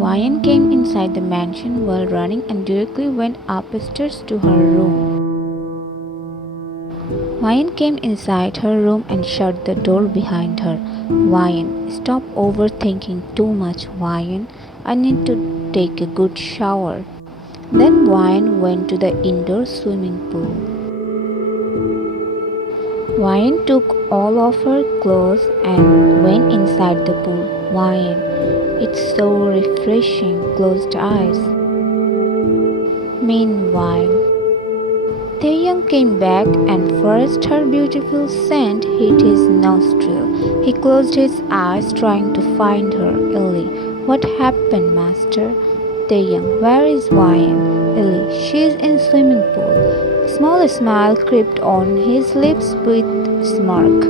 Ryan came inside the mansion while running and directly went upstairs to her room. Ryan came inside her room and shut the door behind her. Ryan, stop overthinking too much, Ryan. I need to take a good shower. Then Ryan went to the indoor swimming pool. Ryan took all of her clothes and went inside the pool. Ryan, it's so refreshing. Closed eyes. Meanwhile, Taeyang came back and first her beautiful scent hit his nostril. He closed his eyes trying to find her. Ellie, what happened, master? Taeyang, where is Ryan? Ellie, she is in swimming pool. A small smile crept on his lips with smirk.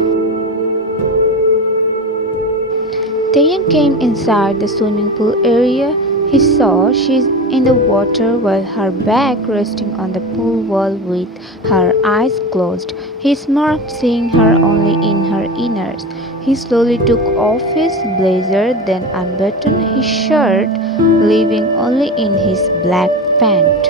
Taeyang came inside the swimming pool area. He saw she's in the water with her back resting on the pool wall with her eyes closed. He smirked, seeing her only in her inners. He slowly took off his blazer, then unbuttoned his shirt, leaving only in his black pant.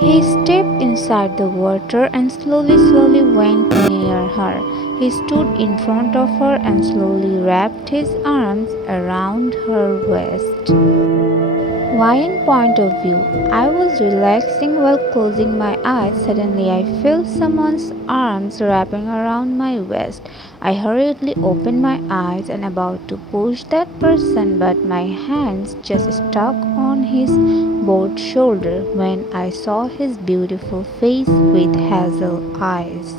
He stepped inside the water and slowly went near her. He stood in front of her and slowly wrapped his arms around her waist. Ryan point of view. I was relaxing while closing my eyes. Suddenly I felt someone's arms wrapping around my waist. I hurriedly opened my eyes and about to push that person, but my hands just stuck on his broad shoulder when I saw his beautiful face with hazel eyes.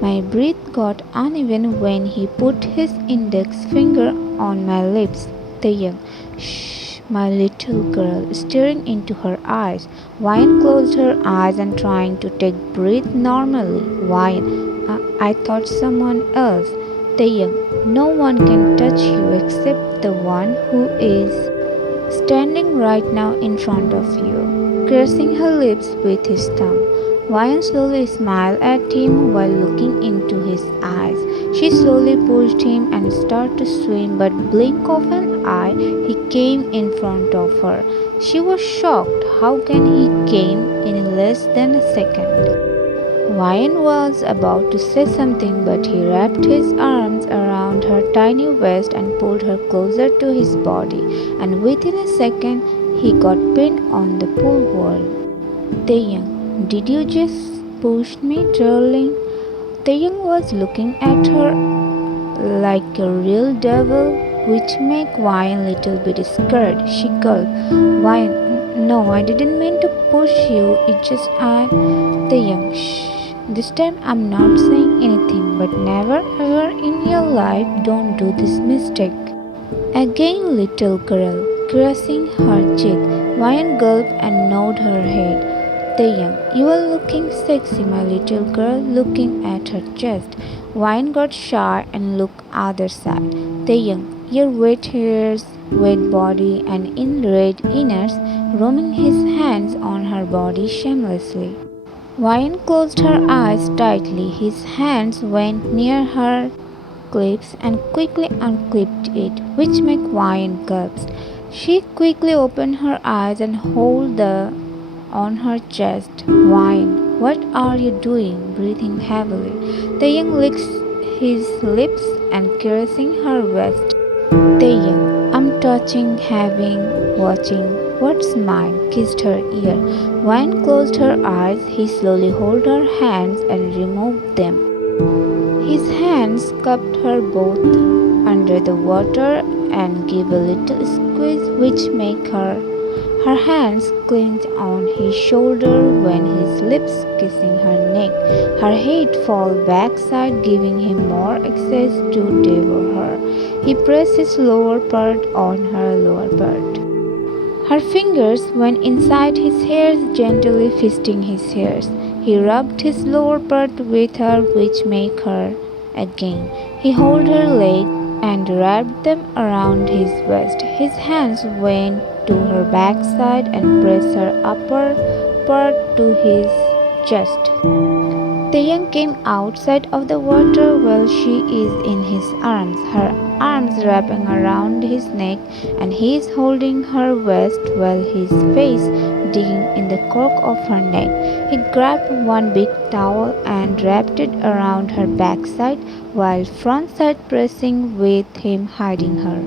My breath got uneven when he put his index finger on my lips. Taeyang, shh, my little girl, staring into her eyes. Ryan closed her eyes and trying to take breath normally. Ryan, I thought someone else. Taeyang, no one can touch you except the one who is standing right now in front of you, caressing her lips with his thumb. Ryan slowly smiled at him while looking into his eyes. She slowly pushed him and started to swim, but blink of an eye, he came in front of her. She was shocked. How can he came in less than a second? Ryan was about to say something, but he wrapped his arms around her tiny waist and pulled her closer to his body, and within a second, he got pinned on the pool wall. Taeyang, did you just push me, darling? Taeyang was looking at her like a real devil, which made Ryan a little bit scared. She gulped. Ryan, no, I didn't mean to push you. It just Taeyang, shh. This time I'm not saying anything, but never ever in your life don't do this mistake. Again, little girl, caressing her cheek. Ryan gulped and nodded her head. Taeyang, you are looking sexy, my little girl, looking at her chest. Ryan got shy and looked other side. Taeyang, your wet hairs, wet body, and in red inners, roaming his hands on her body shamelessly. Ryan closed her eyes tightly. His hands went near her clips and quickly unclipped it, which made Ryan gasp. She quickly opened her eyes and held on her chest. Ryan, what are you doing? Breathing heavily. Taeyang licked his lips and caressing her waist. Taeyang, I'm touching, having, watching. What's mine? Kissed her ear. Ryan closed her eyes. He slowly held her hands and removed them. His hands cupped her both under the water and gave a little squeeze which made her hands clench on his shoulder when his lips kissing her neck. Her head fell backside, giving him more access to devour her. He pressed his lower part on her lower part. Her fingers went inside his hairs, gently fisting his hairs. He rubbed his lower part with her, which made her again. He held her leg and wrapped them around his waist. His hands went to her backside and pressed her upper part to his chest. Taeyang came outside of the water while she is in his arms. Her arms wrapping around his neck, and he is holding her waist while his face digging in the cork of her neck. He grabbed one big towel and wrapped it around her backside while front side pressing with him hiding her.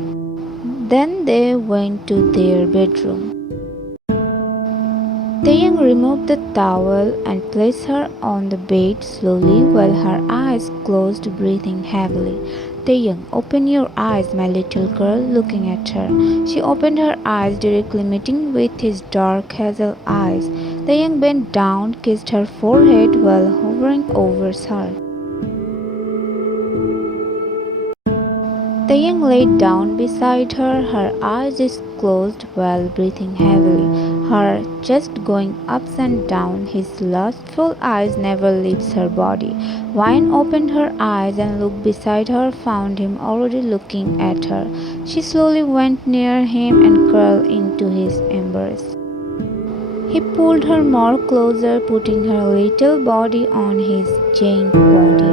Then they went to their bedroom. Taeyang removed the towel and placed her on the bed slowly while her eyes closed, breathing heavily. Taeyang, open your eyes, my little girl, looking at her. She opened her eyes, directly meeting with his dark hazel eyes. Taeyang bent down, kissed her forehead while hovering over her. Taeyang lay down beside her, her eyes closed while breathing heavily, her chest going ups and down. His lustful eyes never leaves her body. Wine opened her eyes and looked beside her, found him already looking at her. She slowly went near him and curled into his embrace. He pulled her more closer, putting her little body on his giant body,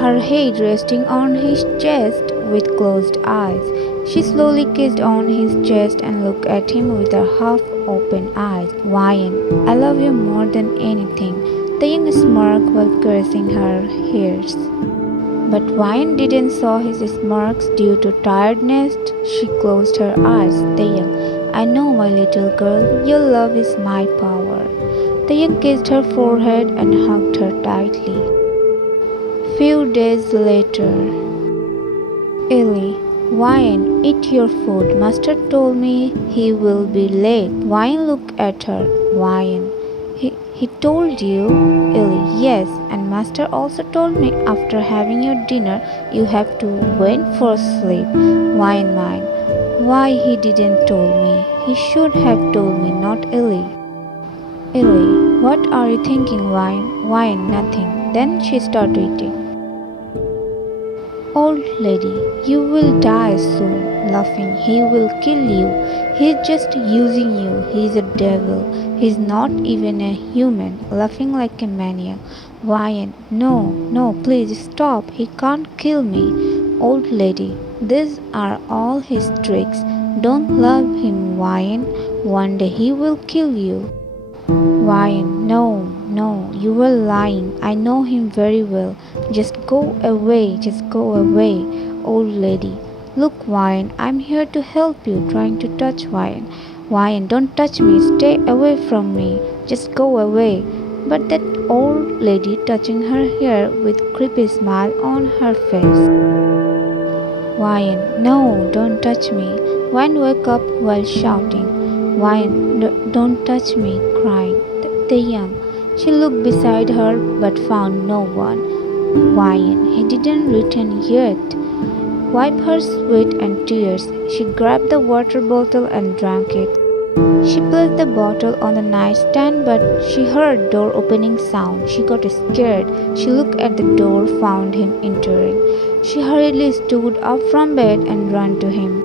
her head resting on his chest with closed eyes. She slowly kissed on his chest and looked at him with her half-open eyes. Wyan, I love you more than anything. Taeyang smirked while caressing her hairs. But Wyan didn't saw his smirks due to tiredness. She closed her eyes. Taeyang, I know, my little girl, your love is my power. Taeyang kissed her forehead and hugged her tightly. Few days later, Ellie, Wyan, eat your food. Master told me he will be late. Wyan looked at her. Wyan, he told you? Ellie, yes, and Master also told me after having your dinner you have to wait for sleep. Wyan mine. Why he didn't told me? He should have told me, not Ellie. Ellie, what are you thinking, Wyan? Wyan, nothing. Then she started eating. Old lady, you will die soon, laughing. He will kill you. He's just using you. He's a devil. He's not even a human, laughing like a maniac. Wyan, no, please stop. He can't kill me. Old lady, these are all his tricks. Don't love him, Wyan. One day he will kill you. Wyan, no, you were lying. I know him very well. Just go away, old lady. Look, Wyan, I'm here to help you, trying to touch Wyan. Wyan, don't touch me, stay away from me. Just go away. But that old lady touching her hair with creepy smile on her face. Wyan, no, don't touch me. Wyan woke up while shouting. Wyan, don't touch me, crying. Taeyang. She looked beside her but found no one. Wyan, he didn't return yet. Wipe her sweat and tears. She grabbed the water bottle and drank it. She placed the bottle on the nightstand but she heard door opening sound. She got scared. She looked at the door, found him entering. She hurriedly stood up from bed and ran to him,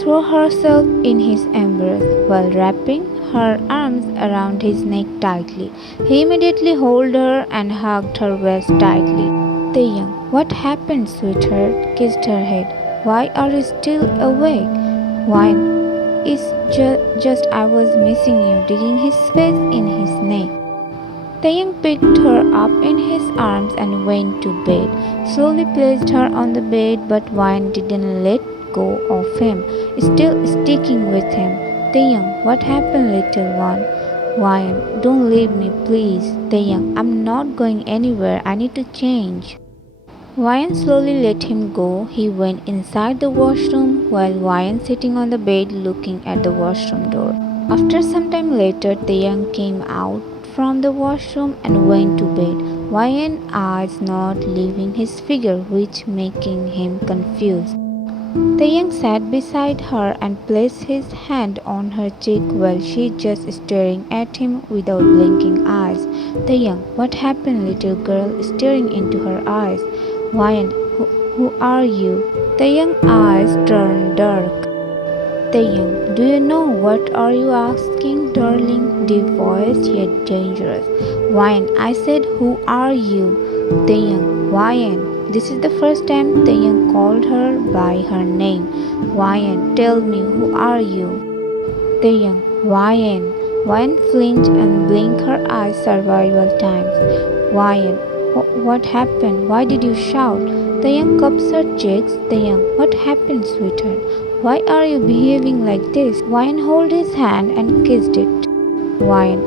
threw herself in his embrace while wrapping her arms around his neck tightly. He immediately held her and hugged her waist tightly. Taeyang, what happened, sweetheart? Kissed her head. Why are you still awake? Wyan, it's just I was missing you, digging his face in his neck. Taeyang picked her up in his arms and went to bed. Slowly placed her on the bed, but Wyan didn't let go of him, still sticking with him. Taeyang, what happened, little one? Wyan, don't leave me, please. Taeyang, I'm not going anywhere. I need to change. Wyan slowly let him go. He went inside the washroom while Wyan sitting on the bed looking at the washroom door. After some time later, Taeyang came out from the washroom and went to bed. Wyan's eyes not leaving his figure, which making him confused. Taeyang sat beside her and placed his hand on her cheek while she just staring at him without blinking eyes. Taeyang, what happened, little girl, staring into her eyes. Wyan, who are you? Taeyang's eyes turned dark. Taeyang, do you know what are you asking, darling? Deep voice yet dangerous. Wyan, I said, who are you? Taeyang, Wyan, This is the first time Taeyang called her by her name. Wyan, tell me, who are you? Taeyang, Wyan. Wyan flinched and blinked her eyes survival times. Wyan, what happened? Why did you shout? Taeyang cups her cheeks. Taeyang, what happened, sweetheart? Why are you behaving like this? Wyan held his hand and kissed it. Wyan,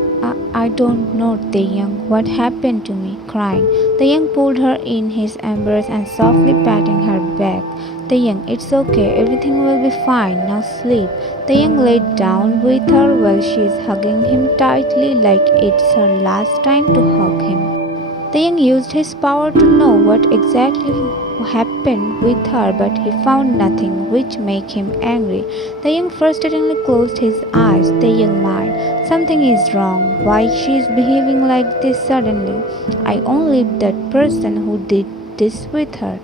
I don't know, Taeyang. What happened to me? Crying. Taeyang pulled her in his embrace and softly patting her back. Taeyang, it's okay. Everything will be fine. Now sleep. Taeyang laid down with her while she is hugging him tightly like it's her last time to hug him. Taeyang used his power to know what exactly happened with her, but he found nothing, which made him angry. Taeyang frustratingly closed his eyes. Taeyang murmured, something is wrong. Why she is behaving like this suddenly? I only that person who did this with her.